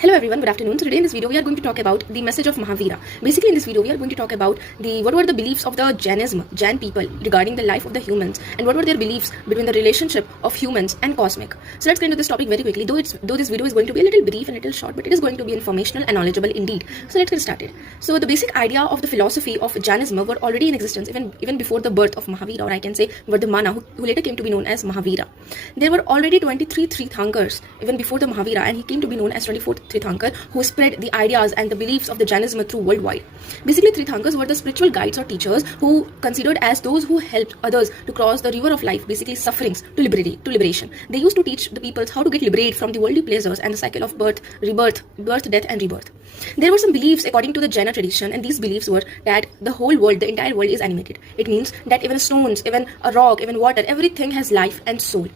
Hello everyone, good afternoon. So today in this video we are going to talk about the message of Mahavira. Basically in this video we are going to talk about what were the beliefs of the Jain people regarding the life of the humans and what were their beliefs between the relationship of humans and cosmic. So let's get into this topic very quickly. Though this video is going to be a little brief and a little short, but it is going to be informational and knowledgeable indeed. So let's get started. So the basic idea of the philosophy of Jainism were already in existence even before the birth of Mahavira, or I can say Vardhamana, who later came to be known as Mahavira. There were already 23 Tirthankars even before the Mahavira, and he came to be known as 24th Tirthankar, who spread the ideas and the beliefs of the Jainism through worldwide. Basically, Tirthankars were the spiritual guides or teachers who considered as those who helped others to cross the river of life, basically sufferings, to liberation. They used to teach the peoples how to get liberated from the worldly pleasures and the cycle of birth, death, and rebirth. There were some beliefs according to the Jaina tradition, and these beliefs were that the whole world, the entire world is animated. It means that even stones, even a rock, even water, everything has life and soul.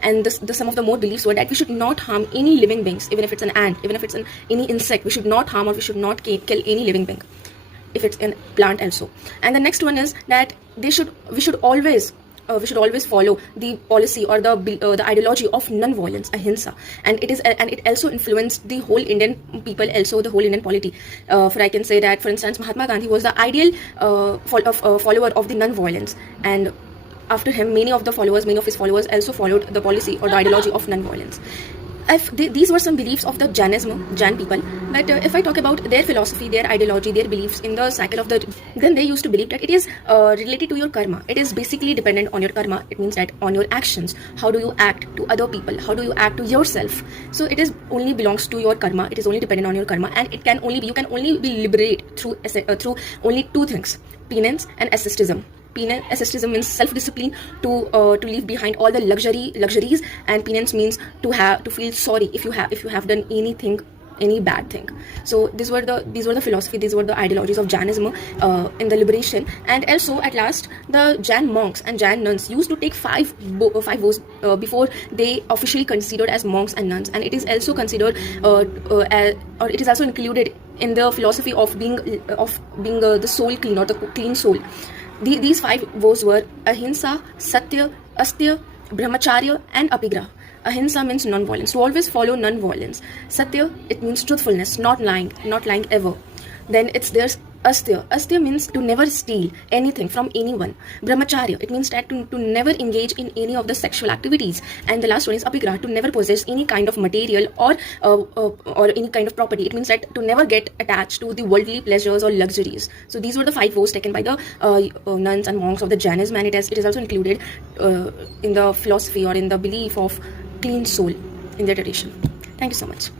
And some of the more beliefs were that we should not harm any living beings, even if it's an ant, even if it's any insect. We should not harm or we should not kill any living being, if it's a plant also. And the next one is that we should always follow the policy or the ideology of non-violence, ahimsa, and it also influenced the whole Indian people, also the whole Indian polity. For I can say that, for instance, Mahatma Gandhi was the ideal follower of the non-violence, and after him, many of his followers also followed the policy or the ideology of non-violence. These were some beliefs of the Jain people, but if I talk about their philosophy, their ideology, their beliefs in the cycle of then they used to believe that it is related to your karma. It is basically dependent on your karma. It means that on your actions, how do you act to other people, how do you act to yourself. So it is only belongs to your karma. It is only dependent on your karma, and you can only be liberated through only two things: penance and asceticism. Asceticism means self-discipline to leave behind all the luxuries, and penance means to feel sorry if you have done any bad thing. So these were the philosophy, these were the ideologies of Jainism in the liberation. And also at last, the Jain monks and Jain nuns used to take five vows before they officially considered as monks and nuns, and it is also considered or it is also included in the philosophy of being the soul clean, or the clean soul. These five vows were ahimsa, satya, astya, brahmacharya, and apigraha. Ahimsa means non-violence, to always follow non-violence. Satya, it means truthfulness, not lying ever. Then there's astya. Astya means to never steal anything from anyone. Brahmacharya, it means that to never engage in any of the sexual activities. And the last one is apigraha, to never possess any kind of material or any kind of property. It means that to never get attached to the worldly pleasures or luxuries. So these were the five vows taken by the nuns and monks of the Jainism, and it is also included in the philosophy or in the belief of clean soul in their tradition. Thank you so much.